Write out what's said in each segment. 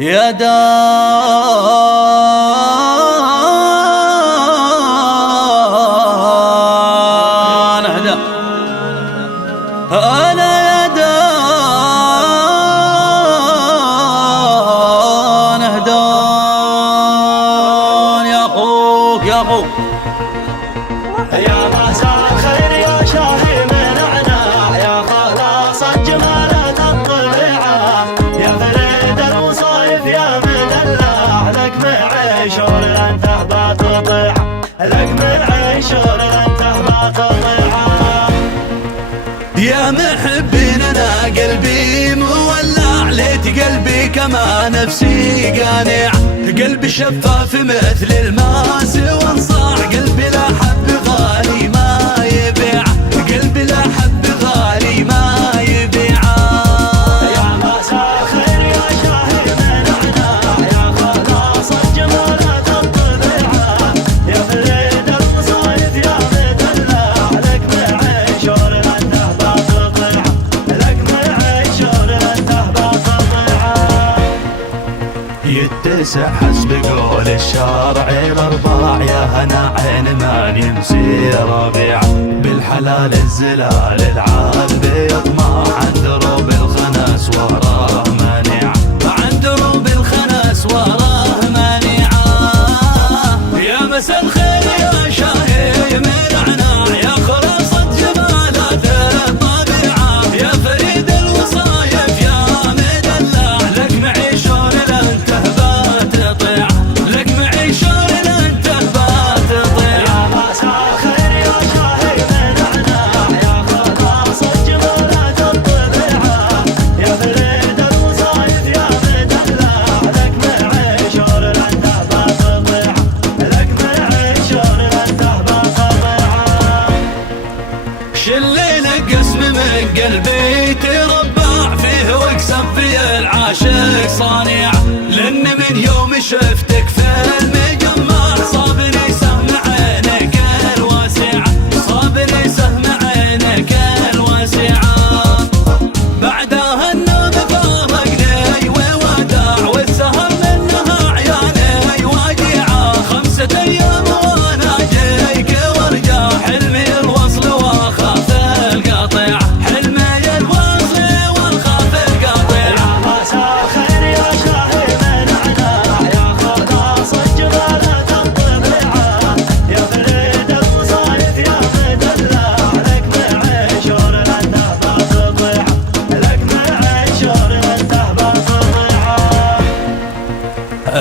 يا دار نهدى أنا يا دار نهدى يا أخوك يا أخوك يا مساء الخير يا شاهي من عناع يا خلاص الجمالة الطليعة يا فريد المصايف يا مدلع لك معيشور لن تهبط طيعة لك معيشور لن تهبط طيعة يا محبين أنا قلبي مولع ليت قلبي كما نفسي قانع قلبي شفاف مثل الماس وانصاع قلبي لا حب غالي ما يبيع قلبي لا حب غالي ما يبيع يا مساء الخير يا شاهي من عناع يا خلاص الجمالة الطليعة يا فريد المصايف يا مدلع لك معيشور لن تهبط طيعة لك معيشور لن تهبط طيعة يتسع حسب قول الشارع الارباع يا هنا عين ما يمسي ربيع بالحلال الزلال العال بيطمع عن دروب الخناس وراه مانع عن دروب الخناس وراه مانع يا مساء الخير يا شاهي من عناع يا خلاصة جمالات الطبيعة يا فريد الوصايف يا مدلع لك معيشور لن تهبط طيع لك معيشور لن تهبط طيع يا مساء الخير يا شاهي من عناع يا خلاص الجمالة الطليعة يا فريد المصايف يا مدلع لك معيشور لن تهبط طيعة لك معيشور لن تهبط طيعة شليل قسم من قلبي تربع فيه واكسب فيه العاشق صانع لان من يوم شفتك في المجمع صابني سهم عينك الواسع صابني سهم عينك الواسع بعدها النوم فارقني ووداع والسهر منها عياني وديعة 5 أيام وانا جايك وارجع حلمي الوصل واخاف القطيع حلمي الوصل واخاف القطيع يا مساء الخير يا شاهي من عناع يا خلاص الجمالة الطبيعة يا فريد المصايف يا مدلع لك معيشور لن تهبط طيعة لك معيشور لن تهبط طيعة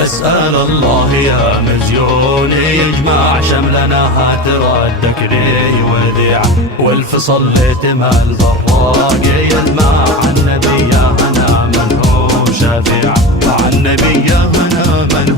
أسأل الله يا مزيون يجمع شملنا هاتردك لي وذيع والفصل لتمال براق يلمع عن نبي هنا من هو شفيع عن نبي هنا من